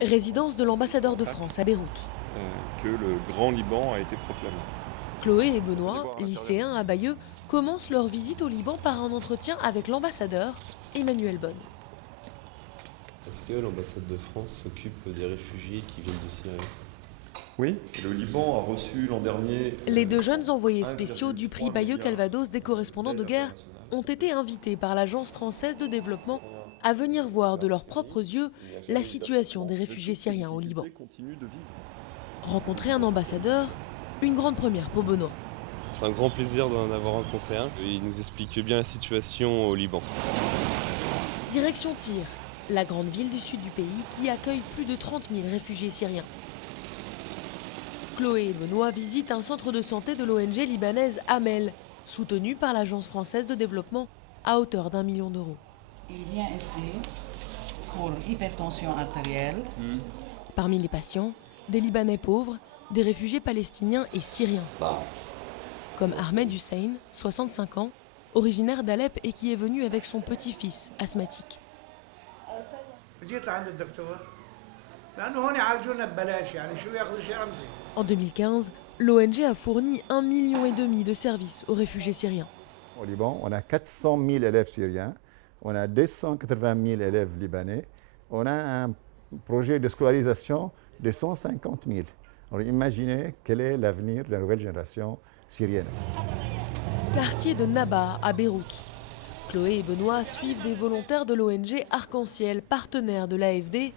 résidence de l'ambassadeur de France à Beyrouth. Que le Grand Liban a été proclamé. Chloé et Benoît, lycéens à Bayeux, commencent leur visite au Liban par un entretien avec l'ambassadeur, Emmanuel Bonne. Est-ce que l'ambassade de France s'occupe des réfugiés qui viennent de Syrie? Oui, le Liban a reçu l'an dernier... Les deux jeunes envoyés spéciaux du prix Bayeux-Calvados des correspondants de guerre ont été invités par l'Agence française de développement à venir voir de leurs propres yeux la situation des réfugiés syriens au Liban. Rencontrer un ambassadeur, une grande première pour Benoît. C'est un grand plaisir d'en avoir rencontré un. Il nous explique bien la situation au Liban. Direction Tyr, la grande ville du sud du pays qui accueille plus de 30 000 réfugiés syriens. Chloé et Benoît visitent un centre de santé de l'ONG libanaise Amel, soutenu par l'Agence française de développement à hauteur d'1 million d'euros. Il vient ici pour hypertension artérielle. Parmi les patients, des Libanais pauvres, des réfugiés palestiniens et syriens. Comme Ahmed Hussein, 65 ans, originaire d'Alep et qui est venu avec son petit-fils asthmatique. En 2015, l'ONG a fourni 1,5 million de services aux réfugiés syriens. Au Liban, on a 400 000 élèves syriens, on a 280 000 élèves libanais, on a un projet de scolarisation de 150 000. Alors imaginez quel est l'avenir de la nouvelle génération syrienne. Quartier de Naba à Beyrouth. Chloé et Benoît suivent des volontaires de l'ONG Arc-en-Ciel, partenaire de l'AFD,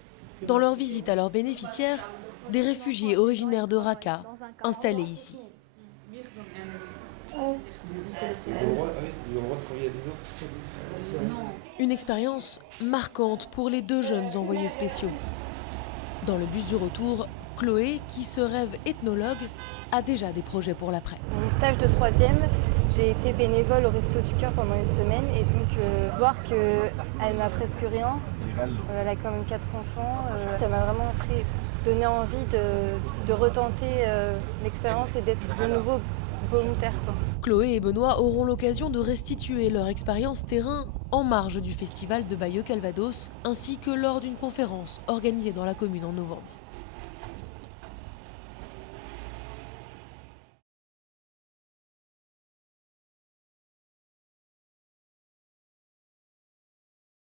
dans leur visite à leurs bénéficiaires, des réfugiés originaires de Raqqa, installés ici. Une expérience marquante pour les deux jeunes envoyés spéciaux. Dans le bus du retour, Chloé, qui se rêve ethnologue, a déjà des projets pour l'après. Mon stage de 3e, j'ai été bénévole au Resto du Cœur pendant une semaine et donc voir qu'elle n'a presque rien, elle a quand même 4 enfants, ça m'a vraiment donné envie de retenter l'expérience et d'être de nouveau volontaire. Chloé et Benoît auront l'occasion de restituer leur expérience terrain en marge du festival de Bayeux-Calvados, ainsi que lors d'une conférence organisée dans la commune en novembre.